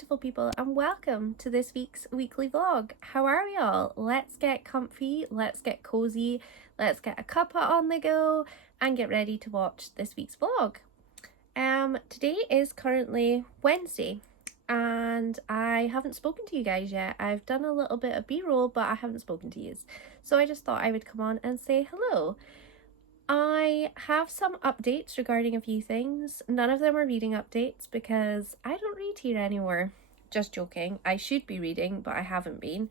beautiful people, and welcome to this week's weekly vlog. How are we all? Let's get comfy, let's get cozy, let's get a cuppa on the go and get ready to watch this week's vlog. Today is currently Wednesday and I haven't spoken to you guys yet. I've done a little bit of b-roll, but I haven't spoken to you. So I just thought I would come on and say hello. I have some updates regarding a few things. None of them are reading updates because I don't read here anymore. Just joking. I should be reading, but I haven't been.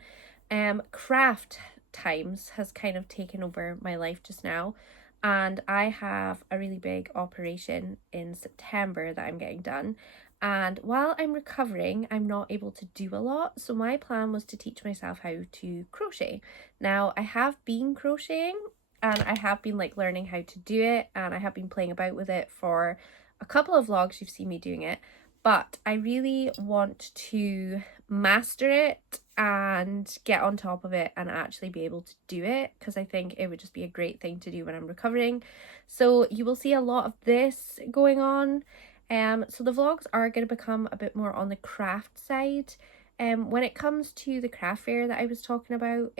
Craft times has kind of taken over my life just now. And I have a really big operation in September that I'm getting done. And while I'm recovering, I'm not able to do a lot. So my plan was to teach myself how to crochet. Now, I have been crocheting and I have been learning how to do it, and I have been playing about with it for a couple of vlogs. You've seen me doing it, but I really want to master it and get on top of it and actually be able to do it, because I think it would just be a great thing to do when I'm recovering. So you will see a lot of this going on. So the vlogs are going to become a bit more on the craft side. When it comes to the craft fair that I was talking about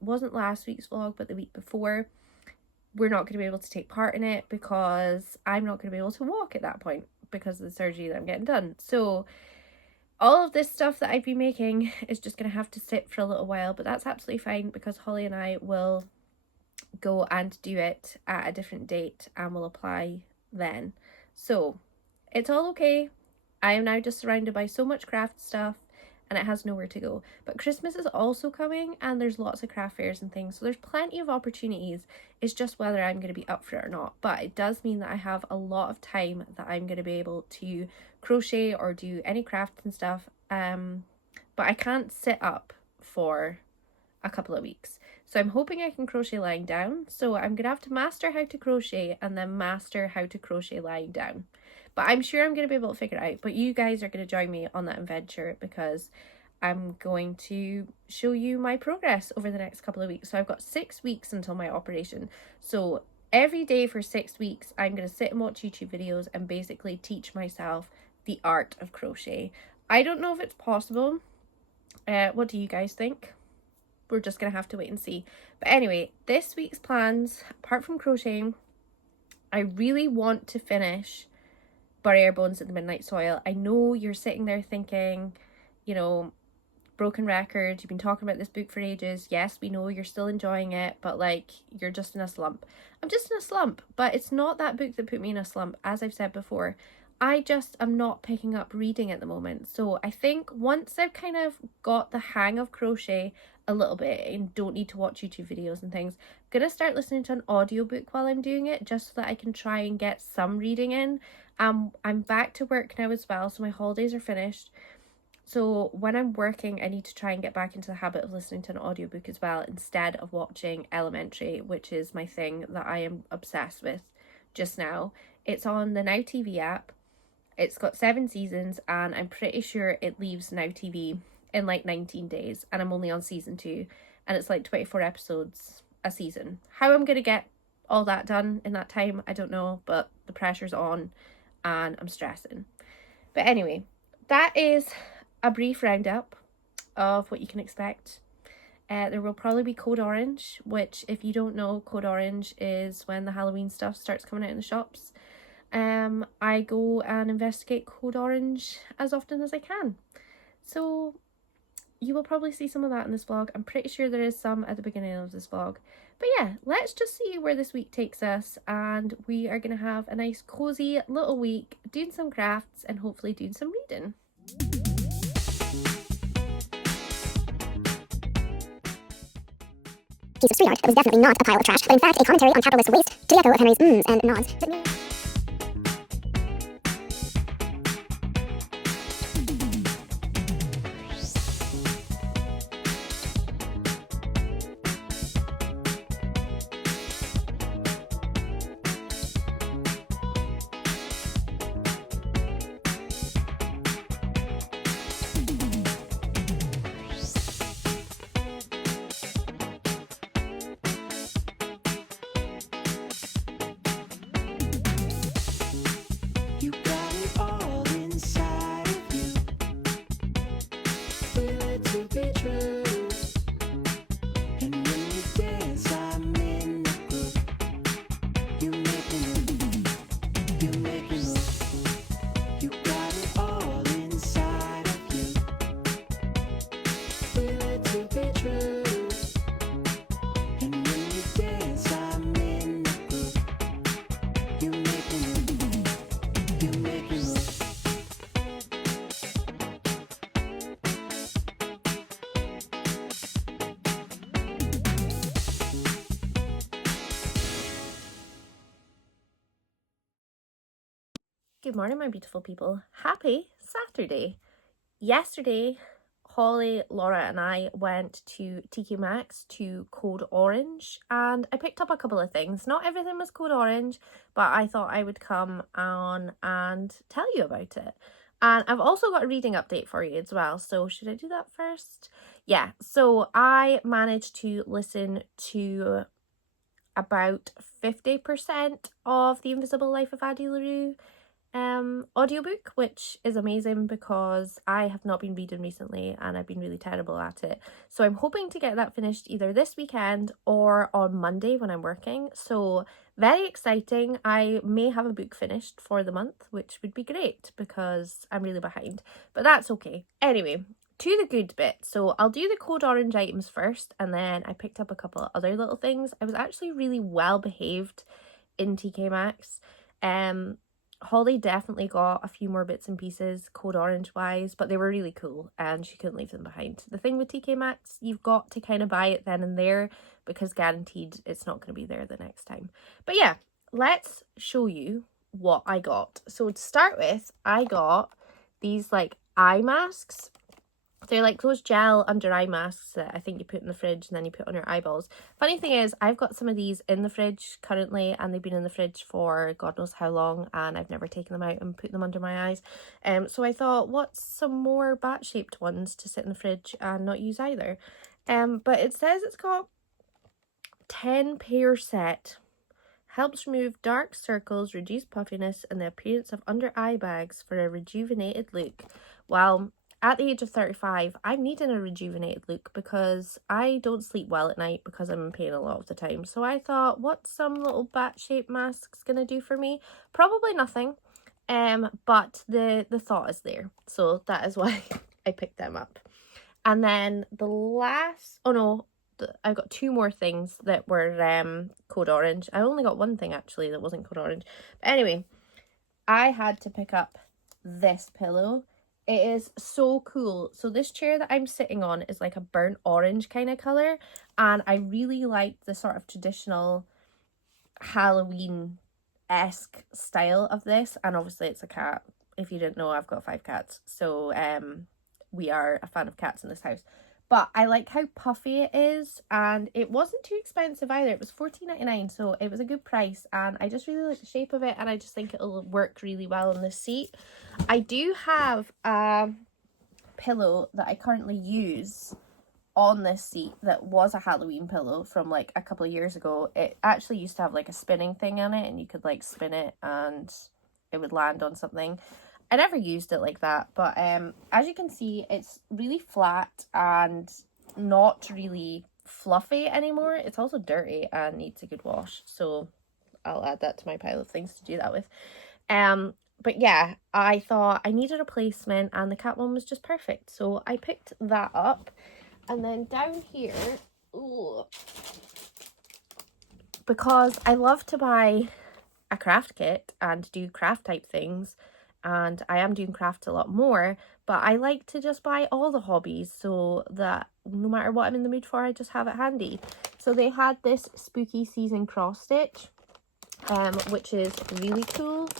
wasn't last week's vlog but the week before, we're not going to be able to take part in it because I'm not going to be able to walk at that point because of the surgery that I'm getting done. So all of this stuff that I've been making is just going to have to sit for a little while, but that's absolutely fine because Holly and I will go and do it at a different date and we'll apply then. So it's all okay. I am now just surrounded by so much craft stuff and it has nowhere to go. But Christmas is also coming and there's lots of craft fairs and things, so there's plenty of opportunities. It's just whether I'm going to be up for it or not. But it does mean that I have a lot of time that I'm going to be able to crochet or do any crafts and stuff. But I can't sit up for a couple of weeks. So I'm hoping I can crochet lying down. So I'm going to have to master how to crochet and then master how to crochet lying down. But I'm sure I'm going to be able to figure it out. But you guys are going to join me on that adventure because I'm going to show you my progress over the next couple of weeks. So I've got 6 weeks until my operation. So every day for 6 weeks, I'm going to sit and watch YouTube videos and basically teach myself the art of crochet. I don't know if it's possible. What do you guys think? We're just going to have to wait and see. But anyway, this week's plans, apart from crocheting, I really want to finish Bury Our Bones at the Midnight Soil. I know you're sitting there thinking, you know, broken record, you've been talking about this book for ages. Yes, we know you're still enjoying it, but you're just in a slump. I'm just in a slump, but it's not that book that put me in a slump. As I've said before, I just am not picking up reading at the moment. So I think once I've kind of got the hang of crochet a little bit and don't need to watch YouTube videos and things, I'm gonna start listening to an audiobook while I'm doing it, just so that I can try and get some reading in. I'm back to work now as well, so my holidays are finished. So when I'm working, I need to try and get back into the habit of listening to an audiobook as well, instead of watching Elementary, which is my thing that I am obsessed with just now. It's on the Now TV app. It's got 7 seasons and I'm pretty sure it leaves Now TV in 19 days, and I'm only on season 2 and it's 24 episodes a season. How I'm going to get all that done in that time, I don't know, but the pressure's on and I'm stressing. But anyway, that is a brief roundup of what you can expect. There will probably be Code Orange, which, if you don't know, Code Orange is when the Halloween stuff starts coming out in the shops. I go and investigate Code Orange as often as I can. So you will probably see some of that in this vlog. I'm pretty sure there is some at the beginning of this vlog. But yeah, let's just see where this week takes us, and we are going to have a nice cozy little week doing some crafts and hopefully doing some reading. Piece of street art that was definitely not a pile of trash, but in fact a commentary on capitalist waste, to the echo of Henry's mms and nods. to be true. And when you dance, I'm in the groove. You make me move, you make me move. You got it all inside of you. Feel it to be true. And when you dance, I'm in the groove. You make me move, you make me move. Good morning, my beautiful people. Happy Saturday. Yesterday, Holly, Laura and I went to TK Maxx to Code Orange and I picked up a couple of things. Not everything was Code Orange, but I thought I would come on and tell you about it. And I've also got a reading update for you as well. So should I do that first? Yeah, so I managed to listen to about 50% of The Invisible Life of Addie LaRue audiobook, which is amazing because I have not been reading recently and I've been really terrible at it. So I'm hoping to get that finished either this weekend or on Monday when I'm working. So very exciting. I may have a book finished for the month, which would be great because I'm really behind, but that's okay. Anyway, to the good bit. So I'll do the Code Orange items first and then I picked up a couple of other little things. I was actually really well behaved in TK Maxx. Holly definitely got a few more bits and pieces Code Orange wise, but they were really cool and she couldn't leave them behind. The thing with TK Maxx, you've got to kind of buy it then and there because guaranteed it's not going to be there the next time. But yeah, let's show you what I got. So to start with, I got these like eye masks. They're like those gel under eye masks that I think you put in the fridge and then you put on your eyeballs. Funny thing is, I've got some of these in the fridge currently and they've been in the fridge for God knows how long and I've never taken them out and put them under my eyes. So I thought, what's some more bat-shaped ones to sit in the fridge and not use either? But it says it's got 10 pair set. Helps remove dark circles, reduce puffiness and the appearance of under eye bags for a rejuvenated look. Well, at the age of 35, I'm needing a rejuvenated look because I don't sleep well at night because I'm in pain a lot of the time. So I thought, what's some little bat-shaped masks gonna do for me? Probably nothing, but the thought is there. So that is why I picked them up. And then the last, I've got two more things that were Code Orange. I only got one thing actually that wasn't Code Orange. But anyway, I had to pick up this pillow. It is so cool. So this chair that I'm sitting on is like a burnt orange kind of colour. And I really like the sort of traditional Halloween-esque style of this. And obviously it's a cat. If you didn't know, I've got 5 cats. So we are a fan of cats in this house. But I like how puffy it is, and it wasn't too expensive either. It was $14.99, so it was a good price, and I just really like the shape of it, and I just think it'll work really well on this seat. I do have a pillow that I currently use on this seat that was a Halloween pillow from like a couple of years ago. It actually used to have like a spinning thing on it, and you could like spin it, and it would land on something. I never used it like that, but as you can see, it's really flat and not really fluffy anymore. It's also dirty and needs a good wash, so I'll add that to my pile of things to do that with. But yeah, I thought I needed a replacement and the cat one was just perfect, so I picked that up. And then down here, because I love to buy a craft kit and do craft type things, and I am doing crafts a lot more, but I like to just buy all the hobbies so that no matter what I'm in the mood for, I just have it handy. So they had this spooky season cross stitch, which is really cool,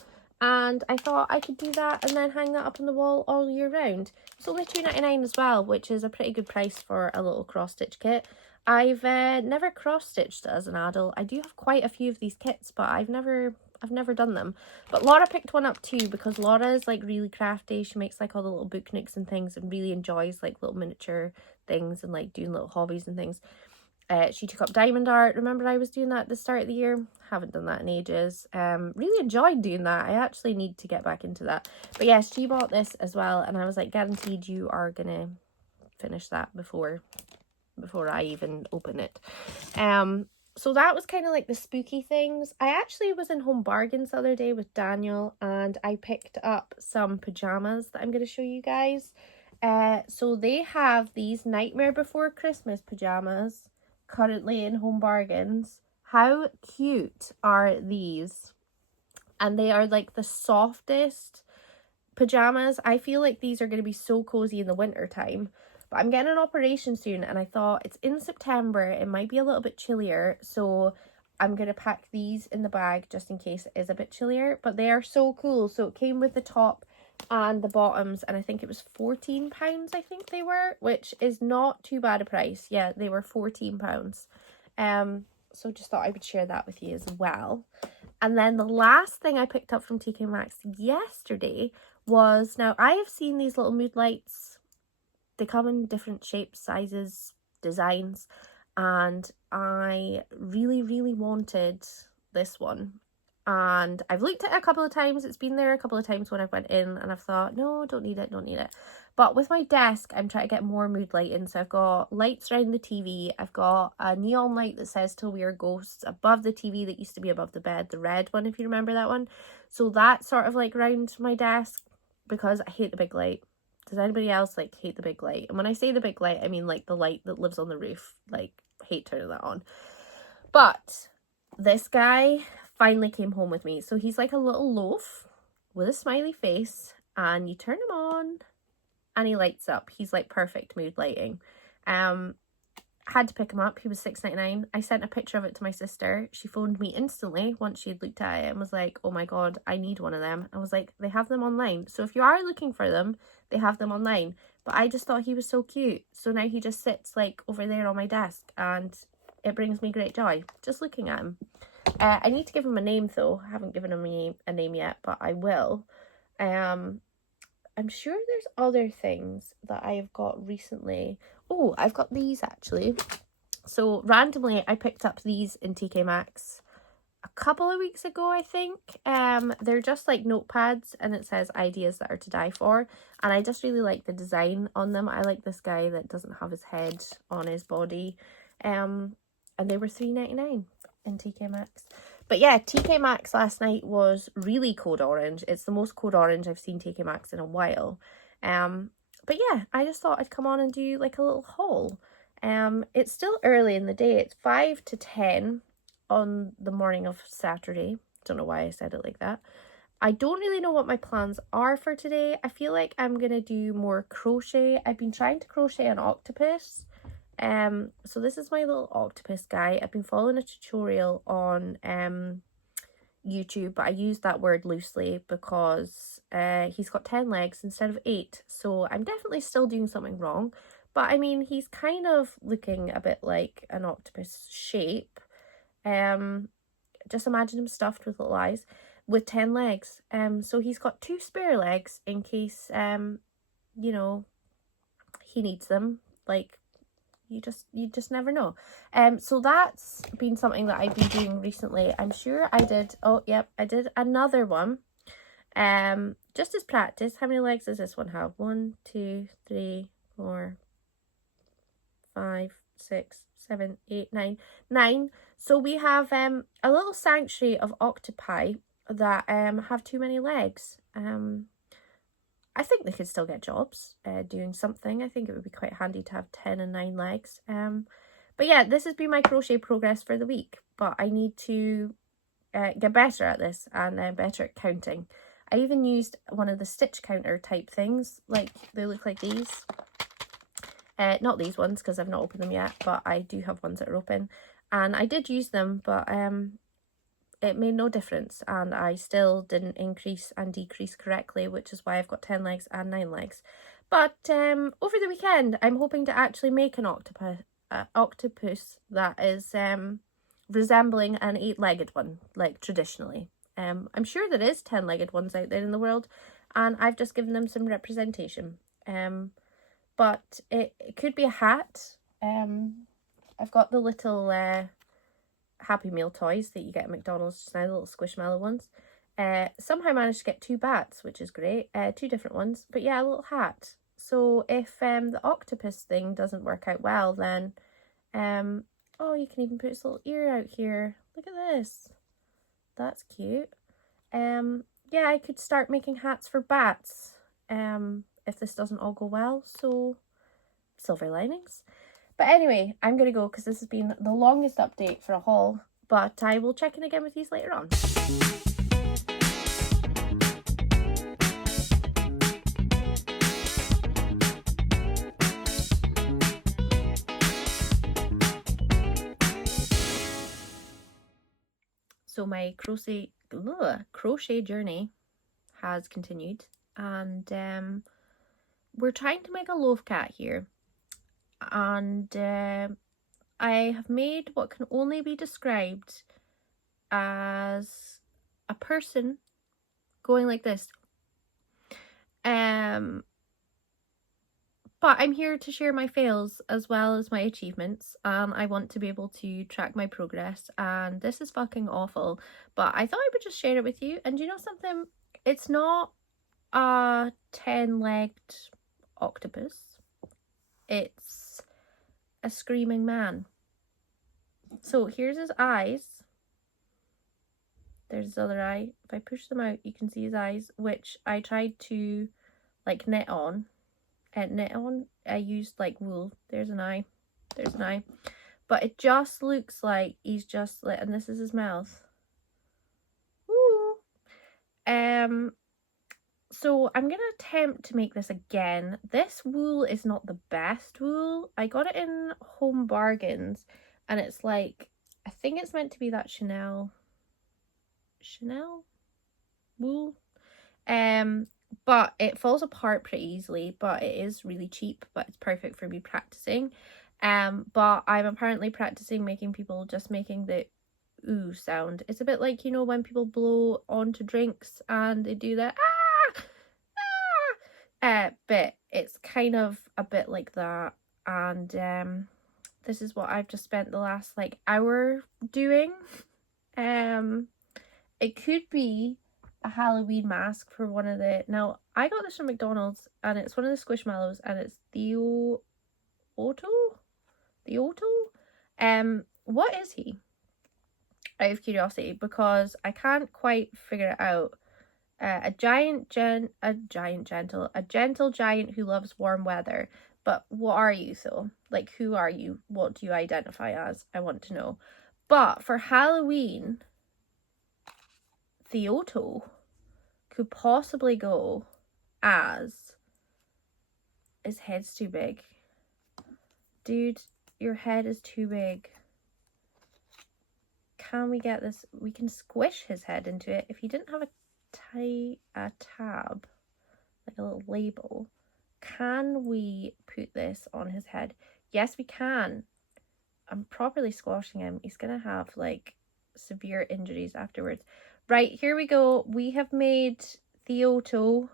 and I thought I could do that and then hang that up on the wall all year round. It's only $2.99 as well, which is a pretty good price for a little cross stitch kit. I've never cross stitched as an adult. I do have quite a few of these kits, but I've never done them. But Laura picked one up too because Laura is like really crafty. She makes like all the little book nooks and things and really enjoys like little miniature things and like doing little hobbies and things. She took up diamond art. Remember I was doing that at the start of the year? Haven't done that in ages. Really enjoyed doing that. I actually need to get back into that. But yes, she bought this as well, and I was like, guaranteed you are gonna finish that before I even open it. So that was kind of like the spooky things. I actually was in Home Bargains the other day with Daniel, and I picked up some pajamas that I'm going to show you guys. So they have these Nightmare Before Christmas pajamas currently in Home Bargains. How cute are these? And they are like the softest pajamas. I feel like these are going to be so cozy in the winter time. But I'm getting an operation soon, and I thought it's in September, it might be a little bit chillier, so I'm going to pack these in the bag just in case it is a bit chillier. But they are so cool. So it came with the top and the bottoms, and I think it was £14, I think they were, which is not too bad a price. Yeah, they were £14. So just thought I would share that with you as well. And then the last thing I picked up from TK Maxx yesterday was, now I have seen these little mood lights. They come in different shapes, sizes, designs, and I really, really wanted this one. And I've looked at it a couple of times. It's been there a couple of times when I've went in, and I've thought, no, don't need it. But with my desk, I'm trying to get more mood lighting. So I've got lights around the TV. I've got a neon light that says "Till We Are Ghosts" above the TV that used to be above the bed, the red one, if you remember that one. So that's sort of like around my desk, because I hate the big light. Does anybody else like hate the big light? And when I say the big light, I mean like the light that lives on the roof. Like, hate turning that on. But this guy finally came home with me. So he's like a little loaf with a smiley face, and you turn him on and he lights up. He's like perfect mood lighting. Had to pick him up. He was $6.99. I sent a picture of it to my sister. She phoned me instantly once she had looked at it and was like, oh my god, I need one of them. I was like, they have them online. So if you are looking for them, they have them online. But I just thought he was so cute. So now he just sits like over there on my desk, and it brings me great joy just looking at him. I need to give him a name though. I haven't given him a name yet, but I will. I'm sure there's other things that I've got recently. Oh, I've got these actually. So randomly I picked up these in TK Maxx a couple of weeks ago, I think. They're just like notepads, and it says ideas that are to die for, and I just really like the design on them. I like this guy that doesn't have his head on his body. And they were $3.99 in TK Maxx. But yeah, TK Maxx last night was really code orange. It's the most code orange I've seen TK Maxx in a while. But yeah, I just thought I'd come on and do like a little haul. It's still early in the day. It's 5 to 10 on the morning of Saturday. Don't know why I said it like that. I don't really know what my plans are for today. I feel like I'm gonna do more crochet. I've been trying to crochet an octopus. So this is my little octopus guy. I've been following a tutorial on YouTube, but I use that word loosely because he's got 10 legs instead of 8. So I'm definitely still doing something wrong. But I mean, he's kind of looking a bit like an octopus shape. Just imagine him stuffed with little eyes with 10 legs. So he's got 2 spare legs in case, you know, he needs them. Like, you just never know. So that's been something that I've been doing recently. I'm sure I did, oh yep, I did another one just as practice. How many legs does this one have? 1, 2, 3, 4, 5, 6, 7, 8, 9. 9. So we have a little sanctuary of octopi that have too many legs. I think they could still get jobs doing something. I think it would be quite handy to have 10 and 9 legs. But yeah, this has been my crochet progress for the week. But I need to get better at this and better at counting. I even used one of the stitch counter type things. Like, they look like these. Not these ones because I've not opened them yet. But I do have ones that are open. And I did use them, but it made no difference, and I still didn't increase and decrease correctly, which is why I've got 10 legs and 9 legs. But over the weekend, I'm hoping to actually make an octopus that is resembling an 8-legged one, like traditionally. I'm sure there is 10-legged ones out there in the world, and I've just given them some representation. But it could be a hat. I've got the little Happy Meal toys that you get at McDonald's just now, the little squishmallow ones. Somehow managed to get 2 bats, which is great. 2 different ones. But yeah, a little hat. So if the octopus thing doesn't work out well, then oh, you can even put its little ear out here. Look at this. That's cute. Yeah, I could start making hats for bats if this doesn't all go well. So silver linings. But anyway, I'm gonna go because this has been the longest update for a haul, but I will check in again with you later on. So my crochet journey has continued, and we're trying to make a loaf cat here, and I have made what can only be described as a person going like this. But I'm here to share my fails as well as my achievements, and I want to be able to track my progress, and this is fucking awful, but I thought I would just share it with you. And you know something? It's not a 10-legged octopus. It's a screaming man. So here's his eyes. There's his other eye. If I push them out, you can see his eyes, which I tried to like knit on. I used like wool. There's an eye. There's an eye. But it just looks like he's just like, and this is his mouth. Woo! So I'm gonna attempt to make this again. This wool is not the best wool. I got it in Home Bargains, and it's like, I think it's meant to be that Chanel wool. But it falls apart pretty easily, but it is really cheap, but it's perfect for me practicing. But I'm apparently practicing making people just making the ooh sound. It's a bit like, you know, when people blow onto drinks and they do that but it's kind of a bit like that. And this is what I've just spent the last like hour doing. It could be a Halloween mask for one of the, now I got this from McDonald's, and it's one of the Squishmallows, and it's Theoto. What is he, out of curiosity, because I can't quite figure it out. A gentle giant who loves warm weather. But what are you though? Like, who are you? What do you identify as? I want to know. But for Halloween, Theoto could possibly go as, his head's too big. Dude, your head is too big. Can we get this? We can squish his head into it. If he didn't have a tab, like a little label, can we put this on his head? Yes, we can. I'm properly squashing him. He's gonna have like severe injuries afterwards. Right, here we go. We have made Theoto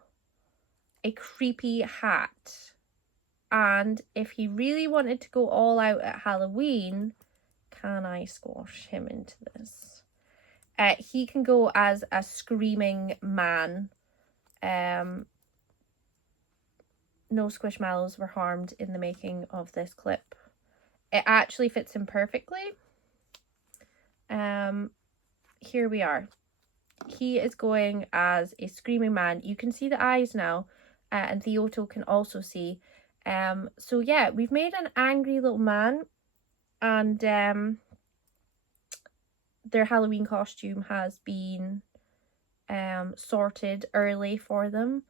a creepy hat. And if he really wanted to go all out at Halloween, can I squash him into this? He can go as a screaming man. No squishmallows were harmed in the making of this clip. It actually fits him perfectly. Here we are. He is going as a screaming man. You can see the eyes now, and Theoto can also see. So yeah, we've made an angry little man, and their Halloween costume has been sorted early for them.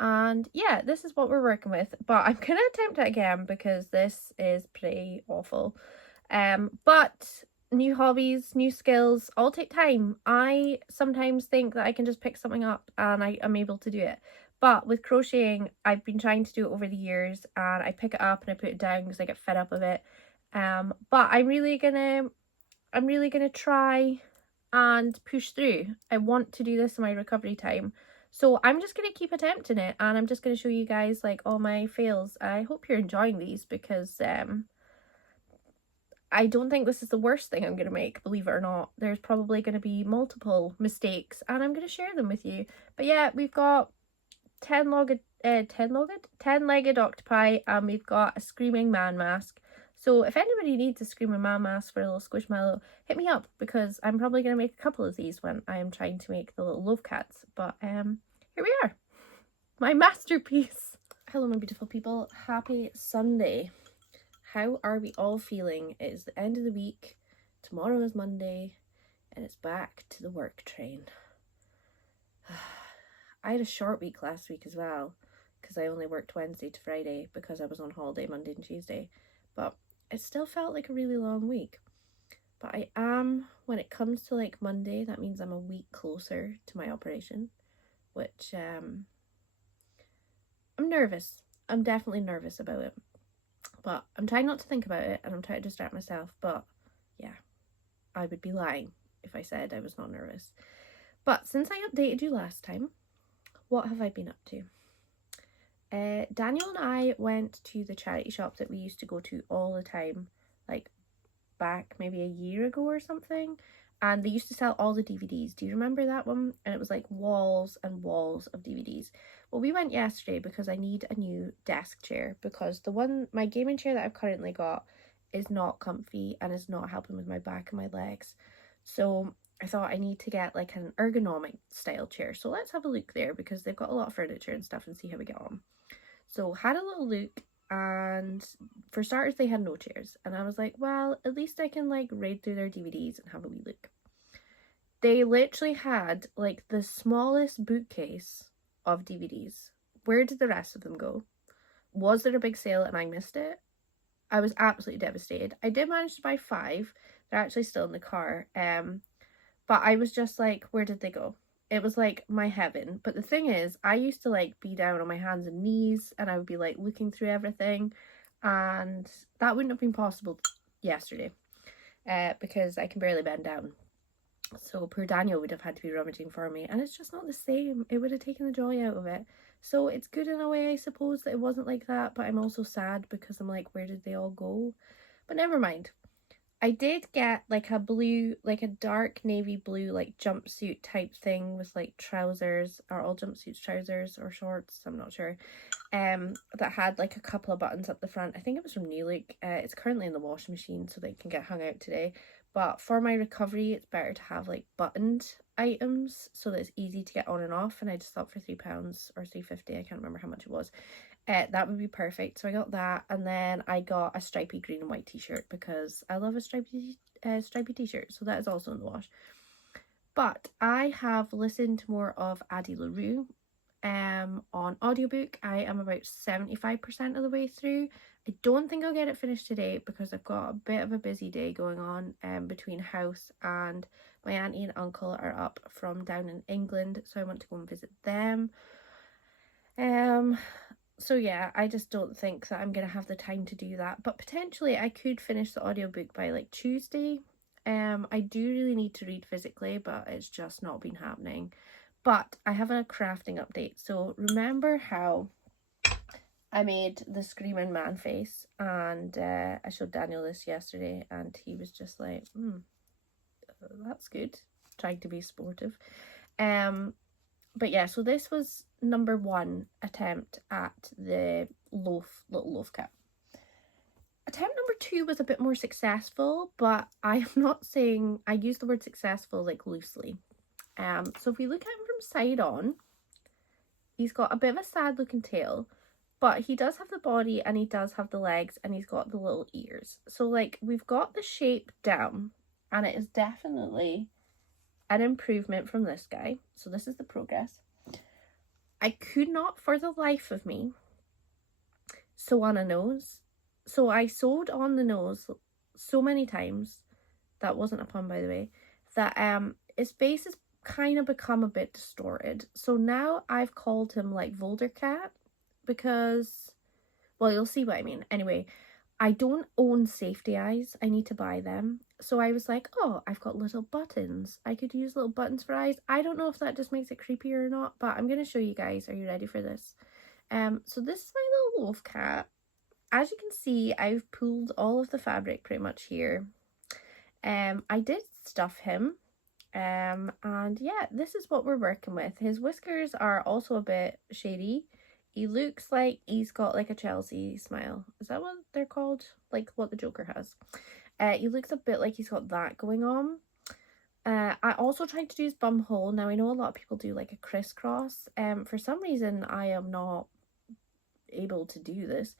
And yeah, this is what we're working with, but I'm gonna attempt it again because this is pretty awful. But new hobbies, new skills, all take time. I sometimes think that I can just pick something up and I'm able to do it. But with crocheting, I've been trying to do it over the years, and I pick it up and I put it down because I get fed up of it. But I'm really gonna try and push through. I want to do this in my recovery time. So I'm just gonna keep attempting it, and I'm just gonna show you guys like all my fails. I hope you're enjoying these because I don't think this is the worst thing I'm going to make, believe it or not. There's probably going to be multiple mistakes, and I'm going to share them with you. But yeah, we've got 10-legged octopi, and we've got a screaming man mask. So if anybody needs a screaming man mask for a little squishmallow, hit me up, because I'm probably going to make a couple of these when I am trying to make the little love cats. But here we are, my masterpiece. Hello my beautiful people, happy Sunday. How are we all feeling? It is the end of the week, tomorrow is Monday, and it's back to the work train. I had a short week last week as well, because I only worked Wednesday to Friday because I was on holiday Monday and Tuesday, but it still felt like a really long week. But I am, when it comes to like Monday, that means I'm a week closer to my operation, which I'm nervous. I'm definitely nervous about it, but I'm trying not to think about it, and I'm trying to distract myself. But yeah, I would be lying if I said I was not nervous. But since I updated you last time, what have I been up to? Daniel and I went to the charity shop that we used to go to all the time, like back maybe a year ago or something, and they used to sell all the DVDs. Do you remember that one? And it was like walls and walls of DVDs. Well, we went yesterday because I need a new desk chair, because my gaming chair that I've currently got is not comfy and is not helping with my back and my legs. So I thought I need to get like an ergonomic style chair. So let's have a look there, because they've got a lot of furniture and stuff, and see how we get on. So had a little look, and for starters they had no chairs, and I was like, well, at least I can like raid through their DVDs and have a wee look. They literally had like the smallest bookcase of DVDs. Where did the rest of them go? Was there a big sale and I missed it? I was absolutely devastated. I did manage to buy 5. They're actually still in the car. But I was just like, where did they go? It was like my heaven. But the thing is, I used to like be down on my hands and knees, and I would be like looking through everything, and that wouldn't have been possible yesterday, because I can barely bend down. So poor Daniel would have had to be rummaging for me, and it's just not the same. It would have taken the joy out of it. So it's good in a way, I suppose, that it wasn't like that, but I'm also sad because I'm like, where did they all go? But never mind. I did get like a blue, like a dark navy blue, like jumpsuit type thing with like trousers, or all jumpsuits trousers or shorts, I'm not sure, that had like a couple of buttons up the front. I think it was from New Look. It's currently in the washing machine so they can get hung out today. But for my recovery, it's better to have like buttoned items so that it's easy to get on and off. And I just thought for £3 or £3.50, I can't remember how much it was, that would be perfect. So I got that, and then I got a stripy green and white t-shirt because I love a stripy t-shirt. So that is also in the wash. But I have listened more of Addie LaRue on audiobook. I am about 75% of the way through. I don't think I'll get it finished today because I've got a bit of a busy day going on between house, and my auntie and uncle are up from down in England, so I want to go and visit them. So yeah, I just don't think that I'm going to have the time to do that, but potentially I could finish the audiobook by like Tuesday. I do really need to read physically, but it's just not been happening. But I have a crafting update. So remember how I made the screaming man face, and I showed Daniel this yesterday, and he was just like, that's good, trying to be sportive. But yeah, so this was number 1 attempt at the little loaf cat. Attempt number 2 was a bit more successful, but I am not saying, I use the word successful like loosely. So if we look at him from side on, he's got a bit of a sad looking tail, but he does have the body and he does have the legs, and he's got the little ears. So like we've got the shape down, and it is definitely an improvement from this guy. So this is the progress. I could not for the life of me sew on a nose. So I sewed on the nose so many times, that wasn't a pun by the way, that his face has kind of become a bit distorted. So now I've called him like Voldercat, because, well, you'll see what I mean. Anyway, I don't own safety eyes. I need to buy them. So I was like, oh, I've got little buttons. I could use little buttons for eyes. I don't know if that just makes it creepier or not, but I'm going to show you guys. Are you ready for this? So this is my little wolf cat. As you can see, I've pulled all of the fabric pretty much here. I did stuff him And yeah, this is what we're working with. His whiskers are also a bit shady. He looks like he's got like a Chelsea smile. Is that what they're called? Like what the Joker has. He looks a bit like he's got that going on. I also tried to do his bum hole. Now I know a lot of people do like a crisscross. For some reason I am not able to do this.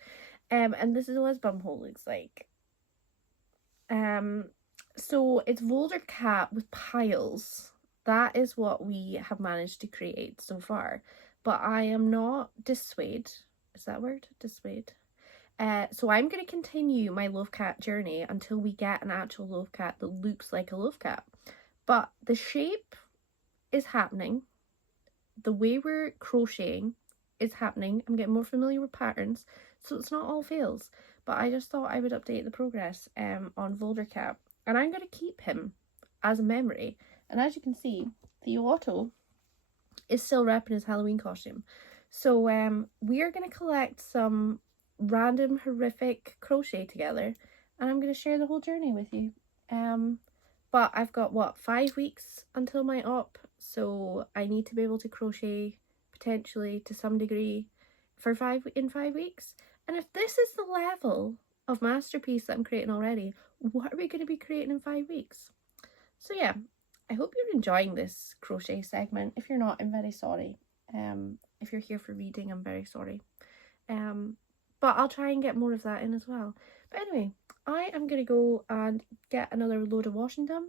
And this is what his bum hole looks like. So it's Volder Cat with piles. That is what we have managed to create so far. But I am not dissuade. Is that a word? Dissuade. So I'm going to continue my love cat journey until we get an actual love cat that looks like a love cat. But the shape is happening. The way we're crocheting is happening. I'm getting more familiar with patterns, so it's not all fails. But I just thought I would update the progress on Voldercat. And I'm going to keep him as a memory. And as you can see, Theo Otto is still repping his Halloween costume. So we are going to collect some random horrific crochet together. And I'm going to share the whole journey with you. But I've got, what, 5 weeks until my op. So I need to be able to crochet potentially to some degree in 5 weeks. And if this is the level of masterpiece that I'm creating already, what are we going to be creating in 5 weeks? So yeah, I hope you're enjoying this crochet segment. If you're not, I'm very sorry. If you're here for reading, I'm very sorry. But I'll try and get more of that in as well. But anyway, I am going to go and get another load of washing done.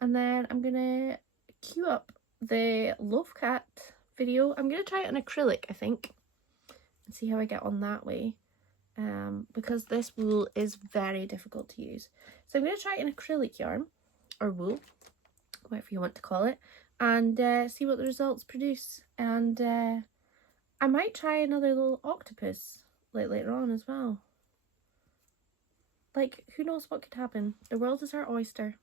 And then I'm going to queue up the Love Cat video. I'm going to try it on acrylic, I think, and see how I get on that way. Because this wool is very difficult to use. So I'm going to try it in acrylic yarn, or wool, whatever you want to call it, and see what the results produce. And I might try another little octopus like later on as well. Like, who knows what could happen? The world is our oyster.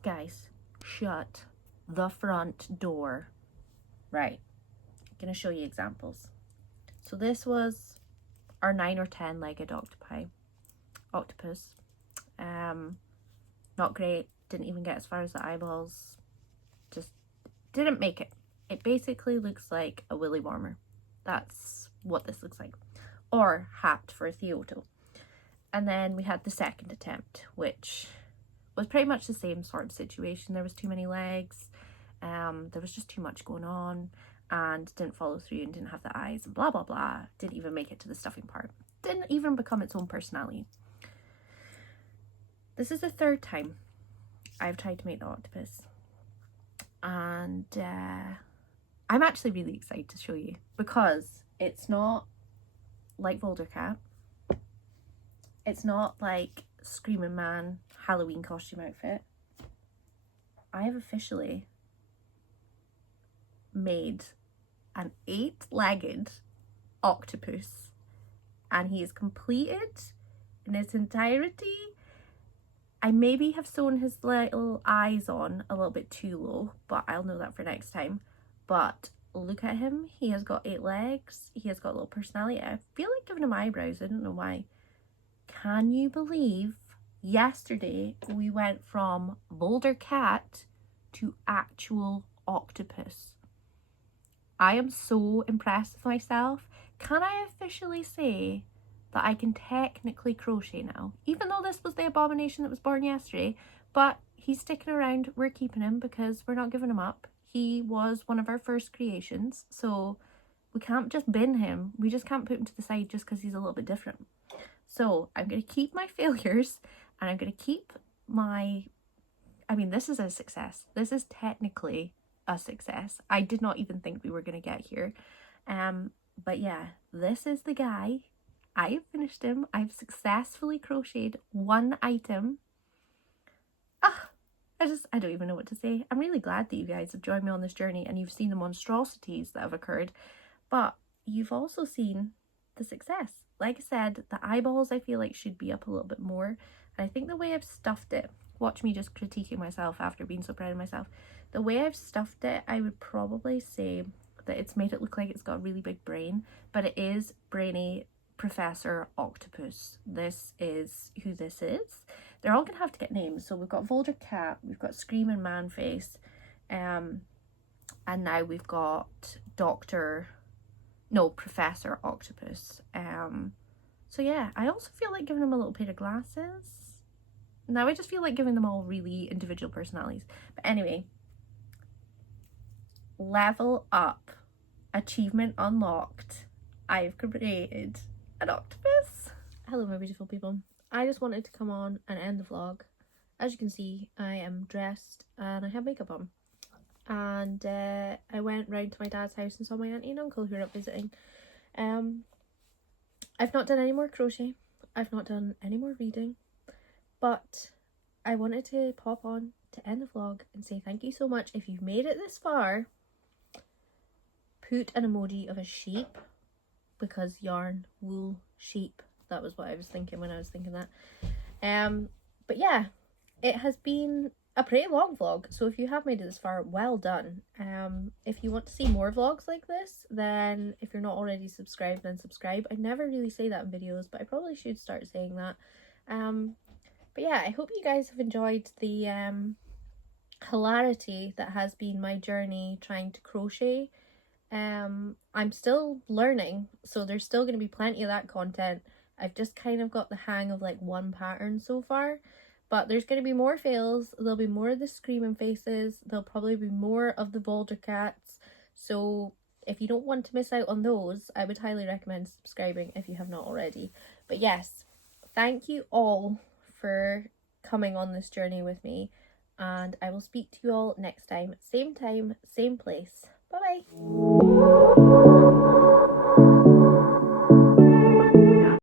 Guys, shut the front door. Right, I'm gonna show you examples. So this was our 9 or 10 legged octopus. Not great, didn't even get as far as the eyeballs, just didn't make it. It basically looks like a willy warmer. That's what this looks like. Or hat for a Theoto. And then we had the second attempt, which was pretty much the same sort of situation. There was too many legs, there was just too much going on, and didn't follow through and didn't have the eyes and blah blah blah. Didn't even make it to the stuffing part. Didn't even become its own personality. This is the third time I've tried to make the octopus, and I'm actually really excited to show you, because it's not like Voldercat. It's not like Screaming Man Halloween costume outfit. I have officially made an 8-legged octopus, and he is completed in its entirety. I maybe have sewn his little eyes on a little bit too low, but I'll know that for next time. But look at him. He has got 8 legs. He has got a little personality. I feel like giving him eyebrows. I don't know why. Can you believe yesterday we went from Boulder Cat to actual octopus? I am so impressed with myself. Can I officially say that I can technically crochet now? Even though this was the abomination that was born yesterday, but he's sticking around. We're keeping him because we're not giving him up. He was one of our first creations, so we can't just bin him. We just can't put him to the side just because he's a little bit different. So I'm going to keep my failures, and I'm going to keep my, I mean, this is a success. This is technically a success. I did not even think we were going to get here. But yeah, this is the guy. I have finished him. I've successfully crocheted one item. I don't even know what to say. I'm really glad that you guys have joined me on this journey and you've seen the monstrosities that have occurred, but you've also seen the success. Like I said, the eyeballs I feel like should be up a little bit more. And I think the way I've stuffed it, watch me just critiquing myself after being so proud of myself. The way I've stuffed it, I would probably say that it's made it look like it's got a really big brain, but it is brainy Professor Octopus. This is who this is. They're all gonna have to get names. So we've got Vulture Cat, we've got Screaming Man Face, and now we've got Professor Octopus. So yeah, I also feel like giving them a little pair of glasses. Now I just feel like giving them all really individual personalities. But anyway, level up, achievement unlocked. I've created an octopus. Hello my beautiful people. I just wanted to come on and end the vlog. As you can see, I am dressed and I have makeup on. And I went round to my dad's house and saw my auntie and uncle who are up visiting. I've not done any more crochet. I've not done any more reading. But I wanted to pop on to end the vlog and say thank you so much. If you've made it this far, put an emoji of a sheep, because yarn, wool, sheep. That was what I was thinking when I was thinking that. But yeah, it has been a pretty long vlog, so if you have made it this far, well done. If you want to see more vlogs like this, then if you're not already subscribed, then subscribe. I never really say that in videos, but I probably should start saying that. But yeah, I hope you guys have enjoyed the hilarity that has been my journey trying to crochet. I'm still learning, so there's still going to be plenty of that content. I've just kind of got the hang of like one pattern so far, but there's going to be more fails. There'll be more of the screaming faces. There'll probably be more of the Vulture Cats. So if you don't want to miss out on those, I would highly recommend subscribing if you have not already. But yes, thank you all for coming on this journey with me, and I will speak to you all next time, same place. Bye bye.